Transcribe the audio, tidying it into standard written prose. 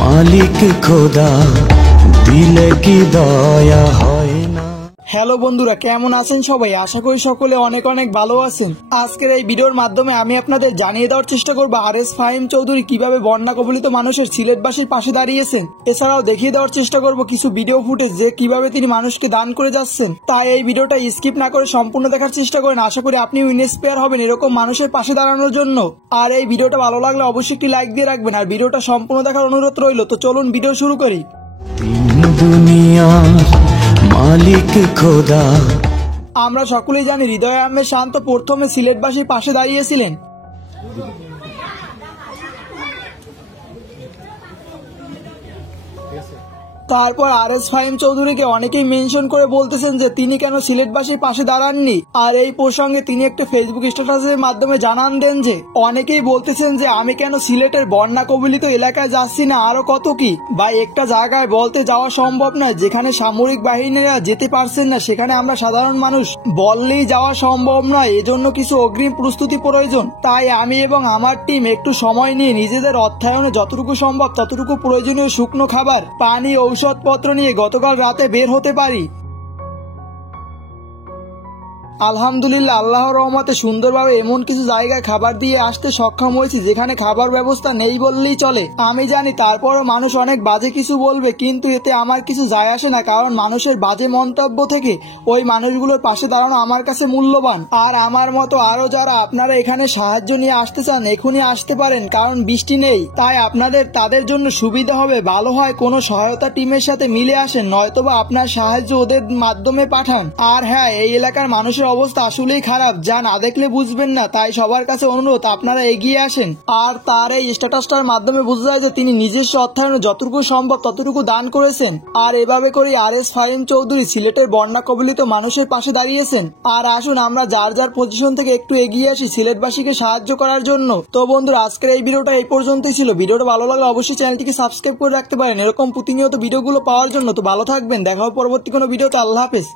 মালিক খোদা দিলে কি দয়া হয় না। হ্যালো বন্ধুরা, কেমন আছেন সবাই? আশা করি সকলে অনেক অনেক ভালো আছেন। আজকের এই ভিডিওর মাধ্যমে আমি আপনাদের জানিয়ে দেওয়ার চেষ্টা করব আরএস ফাহিম চৌধুরী কিভাবে বন্যা কবলিত মানুষের সিলেটবাসীর পাশে দাঁড়িয়েছেন। এছাড়াও দেখিয়ে দেওয়ার চেষ্টা করব কিছু ভিডিও ফুটেজ যে কিভাবে তিনি মানুষকে দান করে যাচ্ছেন। তাই এই ভিডিওটা স্কিপ না করে সম্পূর্ণ দেখার চেষ্টা করেন। আশা করি আপনিও ইন্সপায়ার হবেন এরকম মানুষের পাশে দাঁড়ানোর জন্য। আর এই ভিডিওটা ভালো লাগলে অবশ্যই একটি লাইক দিয়ে রাখবেন আর ভিডিওটা সম্পূর্ণ দেখার অনুরোধ রইল। তো চলুন ভিডিও শুরু করি। দুনিয়ার মালিক খোদা। আমরা সকলেই জানি হৃদয় আহমেদ শান্ত প্রথমে সিলেটবাসীর পাশে দাঁড়িয়েছিলেন। তারপর আরএস ফাহিম চৌধুরীকে অনেকেই মেনশন করে বলতেছেন যে তিনি কেন সিলেটবাসীর পাশে দাঁড়াননি। আর এই প্রসঙ্গে তিনি একটা ফেসবুক স্ট্যাটাসের মাধ্যমে জানান দেন যে অনেকেই বলতেছেন যে আমি কেন সিলেটের বন্যা কবলিত এলাকায় যাচ্ছি না, আরো কত কি বা একটা জায়গায় বলতে যাওয়া সম্ভব নয় যেখানে সামরিক বাহিনীরা যেতে পারছেন না, সেখানে আমরা সাধারণ মানুষ বললেই যাওয়া সম্ভব নয়, এজন্য কিছু অগ্রিম প্রস্তুতি প্রয়োজন। তাই আমি এবং আমার টিম একটু সময় নিয়ে নিজেদের অর্থায়নে যতটুকু সম্ভব ততটুকু প্রয়োজনীয় শুকনো খাবার, পানি, ঔষধপত্র নিয়ে গতকাল রাতে বের হতে পারি। আলহামদুলিল্লাহ, আল্লাহর রহমতে সুন্দরভাবে এমন কিছু জায়গায় খাবার দিয়ে আসতে সক্ষম হয়েছি যেখানে খাবার ব্যবস্থা নেই বললেই চলে। আমি জানি তারপরও মানুষ অনেক বাজে কিছু বলবে, কিন্তু এতে আমার কিছু যায় আসে না, কারণ মানুষের বাজে মন্তব্য থেকে ওই মানুষগুলোর পাশে দাঁড়ানো আমার কাছে মূল্যবান। আর আমার মতো আরো যারা আপনারা এখানে সাহায্য নিয়ে আসতে চান এখনই আসতে পারেন, কারণ বৃষ্টি নেই। তাই আপনাদের তাদের জন্য সুবিধা হবে, ভালো হয় কোনো সহায়তা টিমের সাথে মিলে আসেন, নয়তোবা আপনার সাহায্য ওদের মাধ্যমে পাঠান। আর হ্যাঁ, এই এলাকার মানুষের অবস্থা আসলেই খারাপ, যা না দেখলে বুঝবেন না। তাই সবার কাছে অনুরোধ আপনারা এগিয়ে আসেন। আর তার এই স্ট্যাটাসটার মাধ্যমে বোঝা যায় যে তিনি নিজস্ব অর্থায়নে যতটুকু সম্ভব ততটুকু দান করেছেন। আর এভাবে করে আরএস ফাহিম চৌধুরী সিলেটের বন্যা কবলিত মানুষের পাশে দাঁড়িয়েছেন। আর আসুন আমরা যার যার পজিশন থেকে একটু এগিয়ে আসি সিলেটবাসীকে সাহায্য করার জন্য। তো বন্ধুরা, আজকের এই ভিডিওটা এই পর্যন্তই ছিল। ভিডিওটা ভালো লাগলে অবশ্যই চ্যানেলটিকে সাবস্ক্রাইব করে রাখতে পারেন এরকম প্রতিনিয়ত ভিডিওগুলো পাওয়ার জন্য। তো ভালো থাকবেন, দেখা হবে পরবর্তী কোনো ভিডিওতে। আল্লাহ হাফেজ।